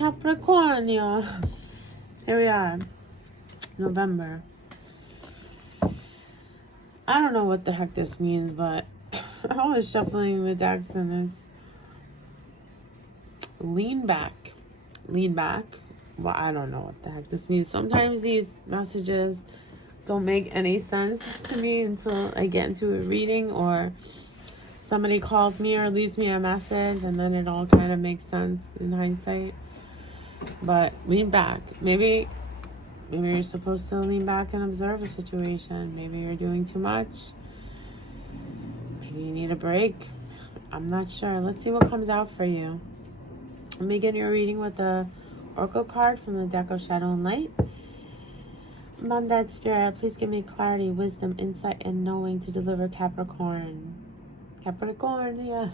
Capricorn, y'all. Here we are. November. I don't know what the heck this means, but I was shuffling the decks and it's lean back. Lean back. Well, I don't know what the heck this means. Sometimes these messages don't make any sense to me until I get into a reading or somebody calls me or leaves me a message, and then it all kind of makes sense in hindsight. But lean back. Maybe you're supposed to lean back and observe a situation. Maybe you're doing too much. Maybe you need a break. I'm not sure. Let's see what comes out for you. Let me begin your reading with the Oracle card from the deck of Shadow and Light. Mom, Dad, Spirit, please give me clarity, wisdom, insight, and knowing to deliver Capricorn. Capricorn, yeah.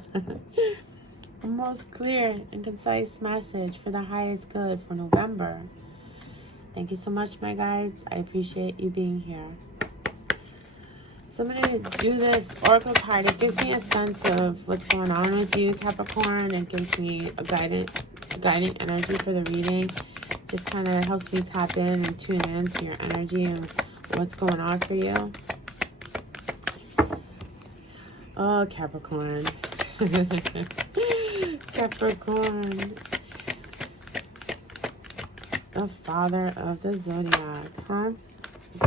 A most clear and concise message for the highest good for November. Thank you so much, my guys. I appreciate you being here. So I'm going to do this Oracle card. It gives me a sense of what's going on with you, Capricorn. It gives me a guiding energy for the reading. Just kind of helps me tap in and tune in to your energy and what's going on for you. Oh, Capricorn. Capricorn. The father of the zodiac, huh?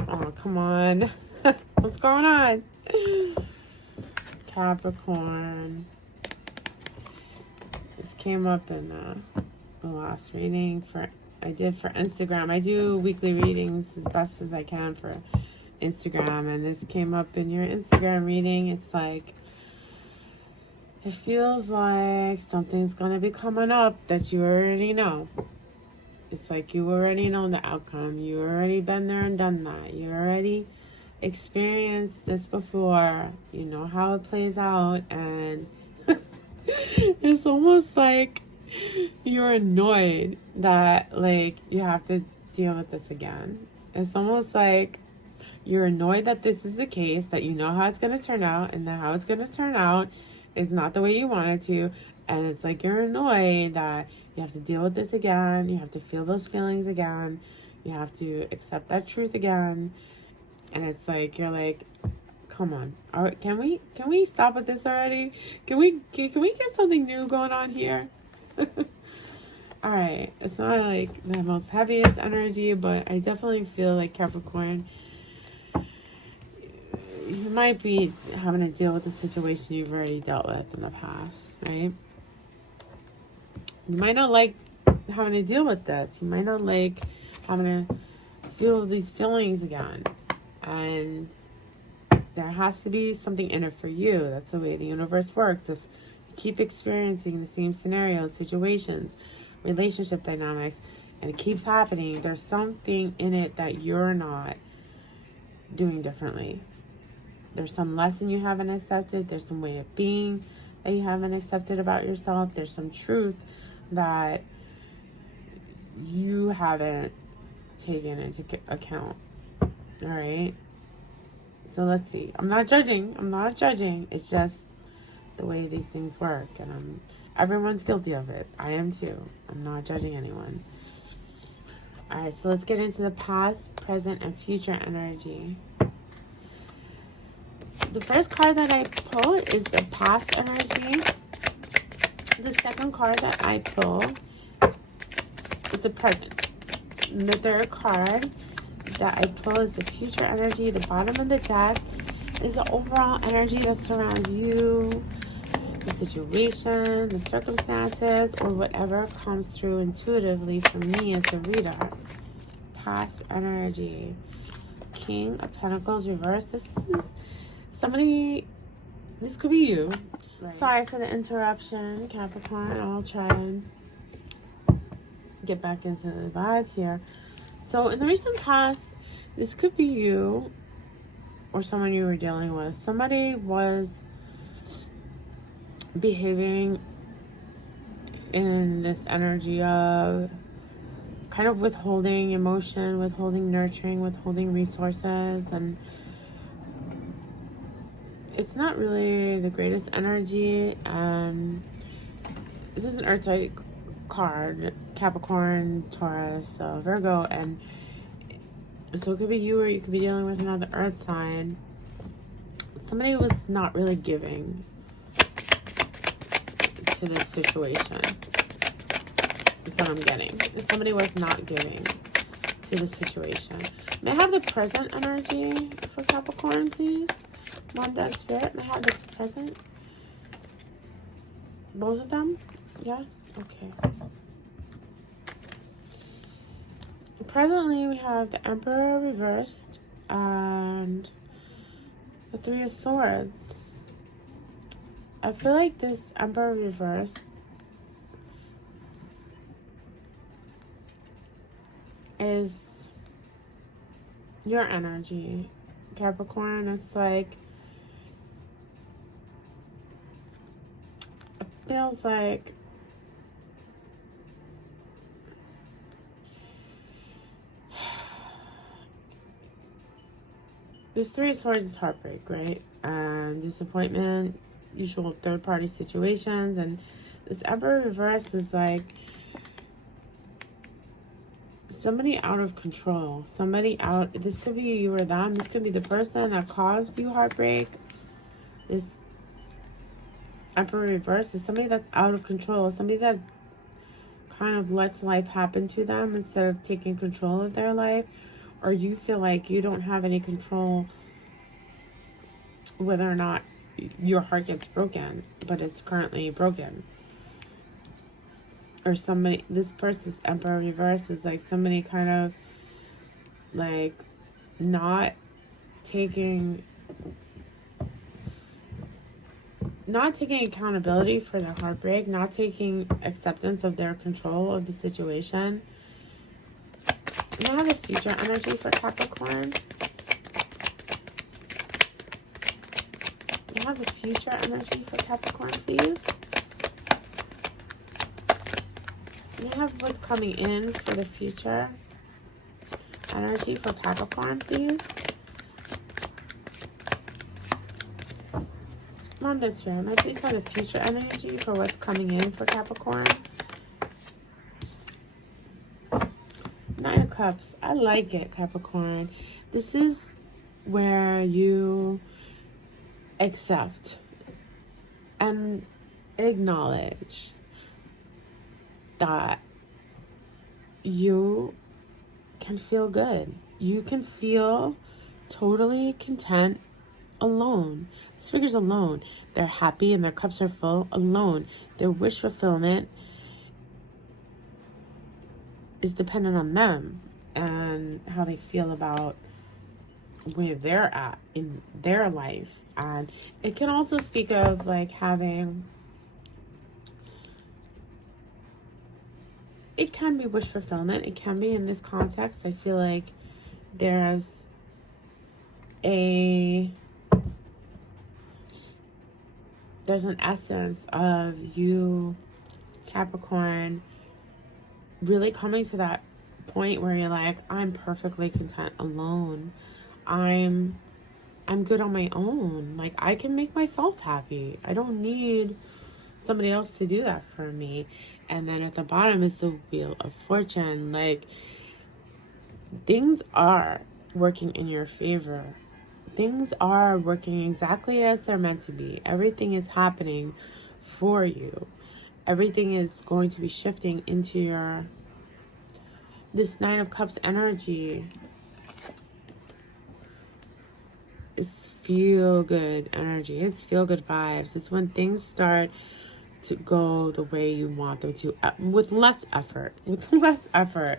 Oh, come on. What's going on? Capricorn. This came up in the last reading I did for Instagram. I do weekly readings as best as I can for Instagram, and this came up in your Instagram reading. It's like, it feels like something's going to be coming up that you already know. It's like you already know the outcome. You already been there and done that. You already experienced this before. You know how it plays out, and it's almost like you're annoyed that like you have to deal with this again. It's almost like you're annoyed that this is the case, that you know how it's going to turn out, and that how it's going to turn out is not the way you want it to. And it's like you're annoyed that you have to deal with this again. You have to feel those feelings again. You have to accept that truth again. And it's like, you're like, come on. All right, can we stop with this already? Can we get something new going on here? All right. It's not like the most heaviest energy, but I definitely feel like Capricorn, you might be having to deal with a situation you've already dealt with in the past, right? You might not like having to deal with this. You might not like having to feel these feelings again. And there has to be something in it for you. That's the way the universe works. If you keep experiencing the same scenarios, situations, relationship dynamics, and it keeps happening, there's something in it that you're not doing differently. There's some lesson you haven't accepted. There's some way of being that you haven't accepted about yourself. There's some truth that you haven't taken into account. All right. So let's see. I'm not judging. It's just the way these things work. And everyone's guilty of it. I am too. I'm not judging anyone. All right. So let's get into the past, present, and future energy. The first card that I pull is the past energy. The second card that I pull is the present. And the third card that I pull is the future energy. The bottom of the deck is the overall energy that surrounds you, the situation, the circumstances, or whatever comes through intuitively for me as the reader. Past energy. King of Pentacles reversed. This is somebody, this could be you. Right. Sorry for the interruption, Capricorn. I'll try and get back into the vibe here. So in the recent past, this could be you or someone you were dealing with. Somebody was behaving in this energy of kind of withholding emotion, withholding nurturing, withholding resources, and it's not really the greatest energy. This is an earth card, Capricorn, Taurus, so Virgo, and so it could be you, or you could be dealing with another earth sign. Somebody was not really giving to this situation. Is what I'm getting. Somebody was not giving to the situation. May I have the present energy for Capricorn, please? Mom, Dad, Spirit, may I have the present? Both of them? Yes? Okay. Presently, we have the Emperor reversed and the Three of Swords. I feel like this Emperor reversed is your energy, Capricorn. It's like, it feels like this Three of Swords is heartbreak, right? And disappointment, usual third-party situations, and this Emperor reverse is like somebody out of control. Somebody out. This could be you or them. This could be the person that caused you heartbreak. This Emperor reverse is somebody that's out of control. Somebody that kind of lets life happen to them instead of taking control of their life. Or you feel like you don't have any control whether or not your heart gets broken, but it's currently broken. Or somebody, this person's Emperor reverse is like somebody kind of like not taking accountability for their heartbreak, not taking acceptance of their control of the situation. Now the future energy for Capricorn. I have the future energy for Capricorn, please. I have what's coming in for the future energy for Capricorn, please. Mom, this room. I please have the future energy for what's coming in for Capricorn. Nine of Cups. I like it, Capricorn. This is where you accept and acknowledge that you can feel good. You can feel totally content alone. This figure's alone. They're happy and their cups are full alone. Their wish fulfillment is dependent on them and how they feel about where they're at in their life. And it can also speak of like having, it can be wish fulfillment. It can be in this context. I feel like there's an essence of you, Capricorn, really coming to that point where you're like, I'm perfectly content alone. I'm good on my own. Like, I can make myself happy. I don't need somebody else to do that for me. And then at the bottom is the Wheel of Fortune. Like, things are working in your favor. Things are working exactly as they're meant to be. Everything is happening for you. Everything is going to be shifting into your, this Nine of Cups energy is feel good energy. It's feel good vibes. It's when things start to go the way you want them to, with less effort.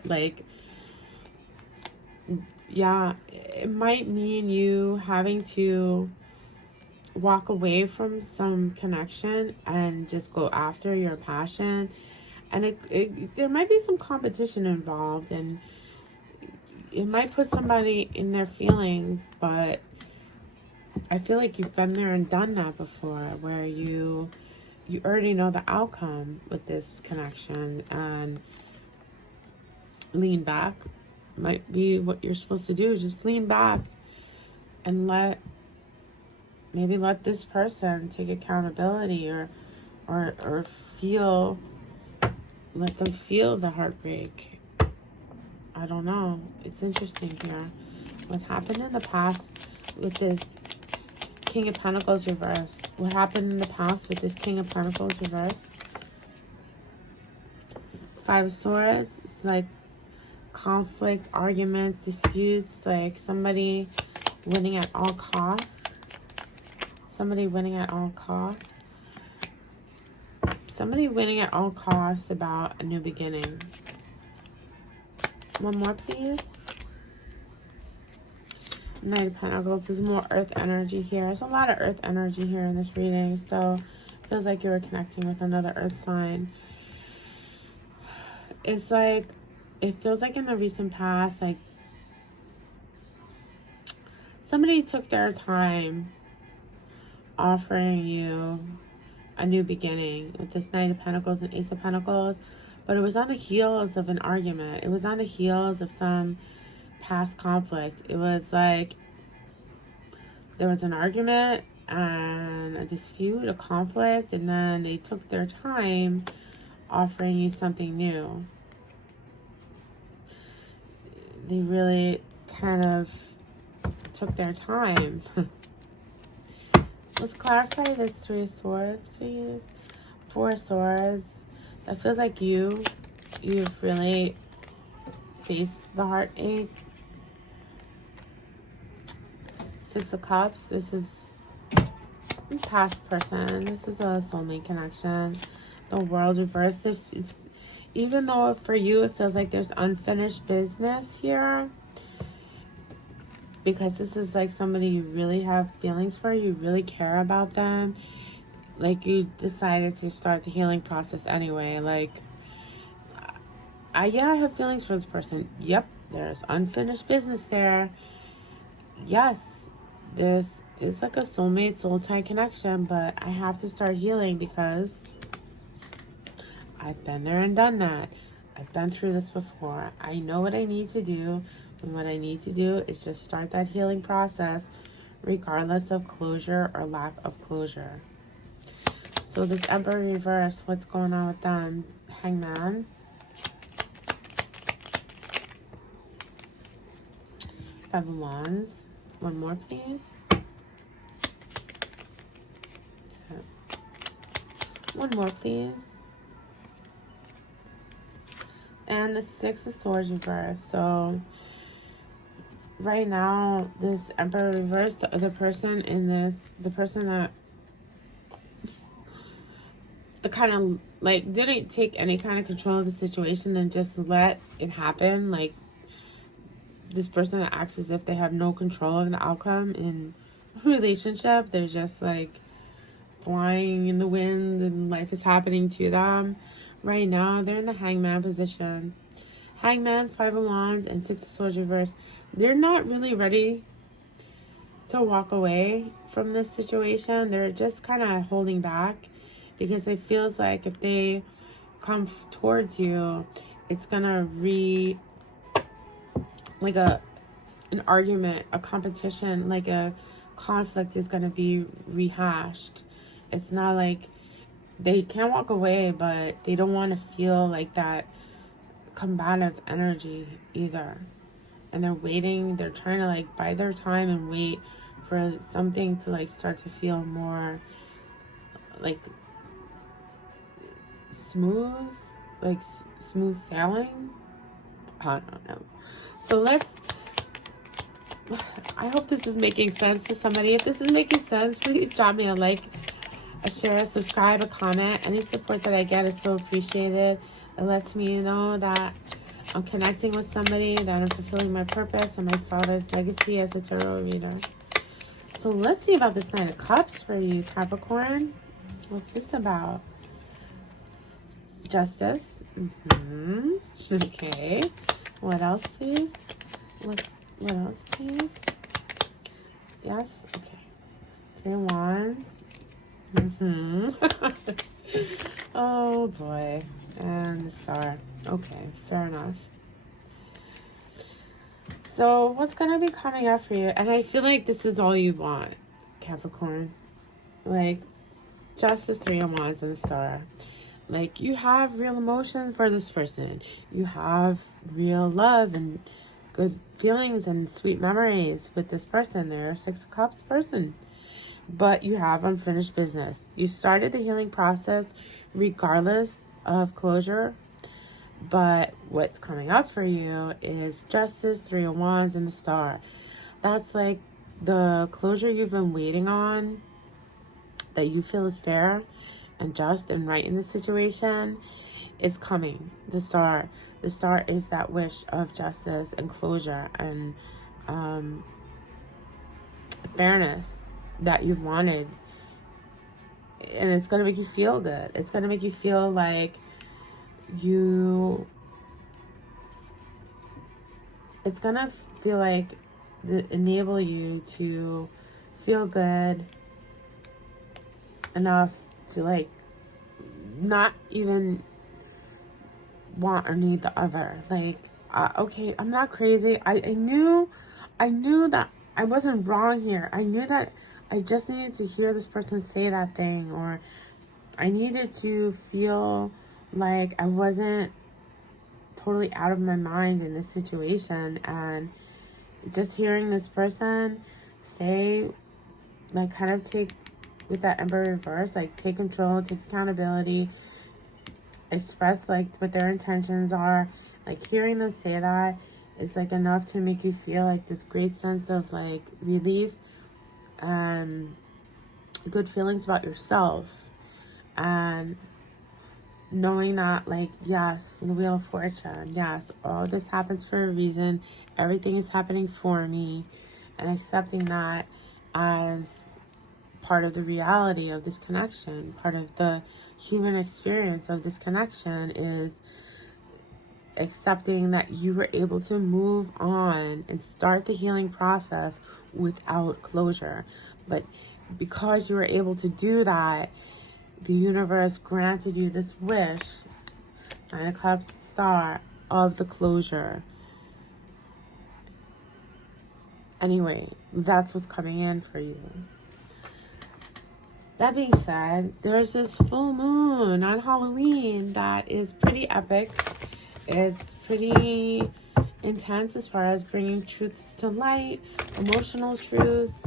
Like, yeah, it might mean you having to walk away from some connection and just go after your passion. And there might be some competition involved, and it might put somebody in their feelings, but I feel like you've been there and done that before, where you already know the outcome with this connection, and lean back might be what you're supposed to do. Just lean back and let this person take accountability or feel let them feel the heartbreak. I don't know. It's interesting here. What happened in the past with this King of Pentacles reverse? What happened in the past with this King of Pentacles reverse? Five of Swords. It's like conflict, arguments, disputes, like somebody winning at all costs. Somebody winning at all costs. Somebody winning at all costs about a new beginning. One more, please. Knight of Pentacles. There's more earth energy here. There's a lot of earth energy here in this reading. So it feels like you were connecting with another earth sign. It's like, it feels like in the recent past, like somebody took their time offering you a new beginning with this Knight of Pentacles and Ace of Pentacles. But it was on the heels of an argument. It was on the heels of some past conflict. It was like there was an argument and a dispute, a conflict, and then they took their time offering you something new. They really kind of took their time. Let's clarify this Three of Swords, please. Four of Swords. That feels like you've really faced the heartache. Six of Cups. This is a past person. This is a soulmate connection. The World reversed. Even though for you it feels like there's unfinished business here, because this is like somebody you really have feelings for, you really care about them, like you decided to start the healing process anyway. Like, I have feelings for this person. Yep, there's unfinished business there. Yes, this is like a soulmate, soul tie connection, but I have to start healing because I've been there and done that. I've been through this before. I know what I need to do. And what I need to do is just start that healing process regardless of closure or lack of closure. So this Emperor reverse, what's going on with them? Hangman. Five of Wands. One more, please. One more, please. And the Six of Swords reverse. So right now, this Emperor reverse, the other person in this, the person that kind of like didn't take any kind of control of the situation and just let it happen. Like this person that acts as if they have no control of the outcome in a relationship. They're just like flying in the wind and life is happening to them. Right now, they're in the Hangman position. Hangman, Five of Wands, and Six of Swords reverse. They're not really ready to walk away from this situation. They're just kind of holding back because it feels like if they come towards you, it's gonna like an argument, a competition, like a conflict is gonna be rehashed. It's not like they can't walk away, but they don't want to feel like that combative energy either. And they're waiting, they're trying to like bide their time and wait for something to like start to feel more like smooth, like smooth sailing. I don't know. So I hope this is making sense to somebody. If this is making sense, please drop me a like, a share, a subscribe, a comment. Any support that I get is so appreciated. It lets me know that I'm connecting with somebody, that I'm fulfilling my purpose and my father's legacy as a tarot reader. So let's see about this Knight of Cups for you, Capricorn. What's this about? Justice. Okay. What else, please? What else, please? Yes. Okay. Three of Wands. Oh boy. And the Star. Okay, fair enough. So what's going to be coming up for you? And I feel like this is all you want, Capricorn. Like, Justice, Three of Wands, and the Star. Like, you have real emotion for this person. You have real love and good feelings and sweet memories with this person. They're a Six of Cups person. But you have unfinished business. You started the healing process regardless of closure. But what's coming up for you is Justice, Three of Wands, and the Star. That's like the closure you've been waiting on, that you feel is fair and just and right in the situation. It's coming. The Star is that wish of justice and closure and fairness that you've wanted. And it's going to make you feel good. It's going to make you feel like it's going to feel like enable you to feel good enough to, like, not even want or need the other. Like, okay, I'm not crazy. I knew that I wasn't wrong here. I knew that I just needed to hear this person say that thing, or I needed to feel like I wasn't totally out of my mind in this situation. And just hearing this person say, like, kind of take, with that Emperor reverse, like, take control, take accountability, express, like, what their intentions are. Like, hearing them say that is, like, enough to make you feel, like, this great sense of, like, relief and good feelings about yourself. And knowing that, like, yes, the Wheel of Fortune, yes, all this happens for a reason. Everything is happening for me. And accepting that as part of the reality of this connection, part of the human experience of this connection, is accepting that you were able to move on and start the healing process without closure. But because you were able to do that, the universe granted you this wish, Nine of Cups, Star, of the closure. Anyway, that's what's coming in for you. That being said, there's this full moon on Halloween that is pretty epic. It's pretty intense as far as bringing truths to light, emotional truths,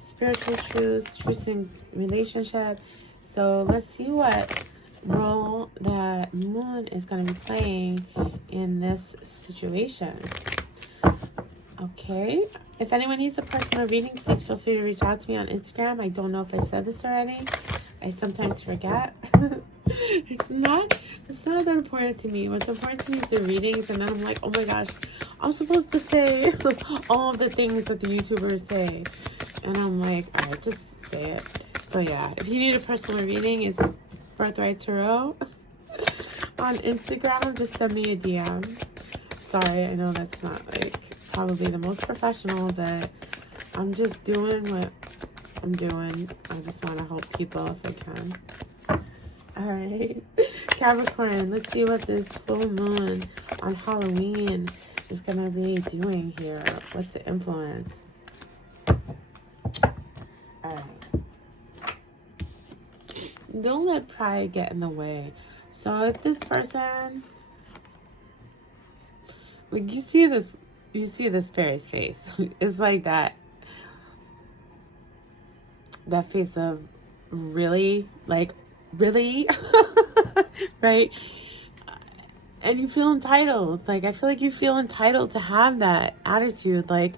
spiritual truths, truths in relationship. So let's see what role that moon is going to be playing in this situation. Okay, if anyone needs a personal reading, please feel free to reach out to me on Instagram. I don't know if I said this already. I sometimes forget. It's not that important to me. What's important to me is the readings, and then I'm like, oh my gosh, I'm supposed to say all of the things that the YouTubers say. And I'm like, all right, just say it. So yeah, if you need a personal reading, it's Birthright Tarot on Instagram. Just send me a DM. Sorry, I know that's not, like, probably the most professional, but I'm just doing what I'm doing. I just want to help people if I can. Alright, Capricorn, let's see what this full moon on Halloween is going to be doing here. What's the influence? Alright. Don't let pride get in the way. So if this person, like, you see this fairy's face. It's like that face of really, like, really, right? And you feel entitled. Like, I feel like you feel entitled to have that attitude. Like,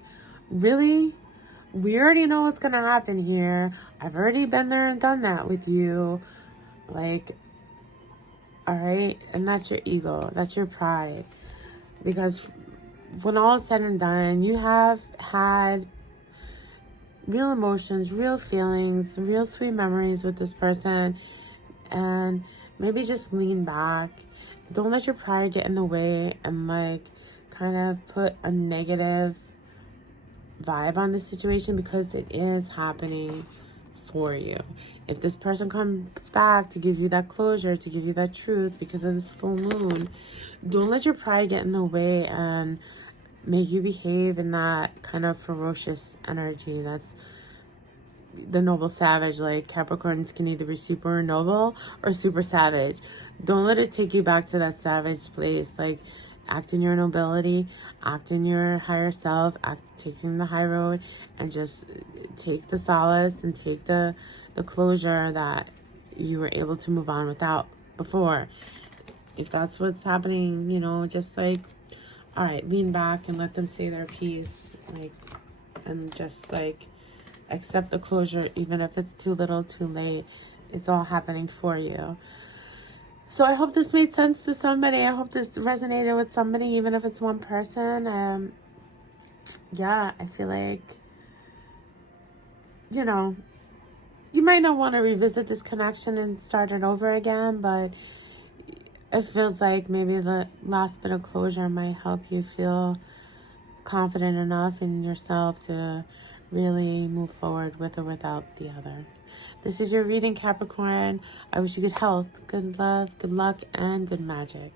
really? We already know what's going to happen here. I've already been there and done that with you. Like, all right? And that's your ego. That's your pride. Because when all is said and done, you have had real emotions, real feelings, real sweet memories with this person. And maybe just lean back. Don't let your pride get in the way and, like, kind of put a negative vibe on the situation, because it is happening for you. If this person comes back to give you that closure, to give you that truth because of this full moon, don't let your pride get in the way and make you behave in that kind of ferocious energy that's the noble savage. Like Capricorns can either be super noble or super savage. Don't let it take you back to that savage place. Like, act in your nobility, act in your higher self, act taking the high road, and just take the solace and take the closure that you were able to move on without before. If that's what's happening, you know, just like, all right, lean back and let them say their piece, like, and just like accept the closure, even if it's too little, too late. It's all happening for you. So I hope this made sense to somebody. I hope this resonated with somebody, even if it's one person. Yeah, I feel like, you know, you might not want to revisit this connection and start it over again, but it feels like maybe the last bit of closure might help you feel confident enough in yourself to really move forward with or without the other. This is your reading, Capricorn. I wish you good health, good love, good luck, and good magic.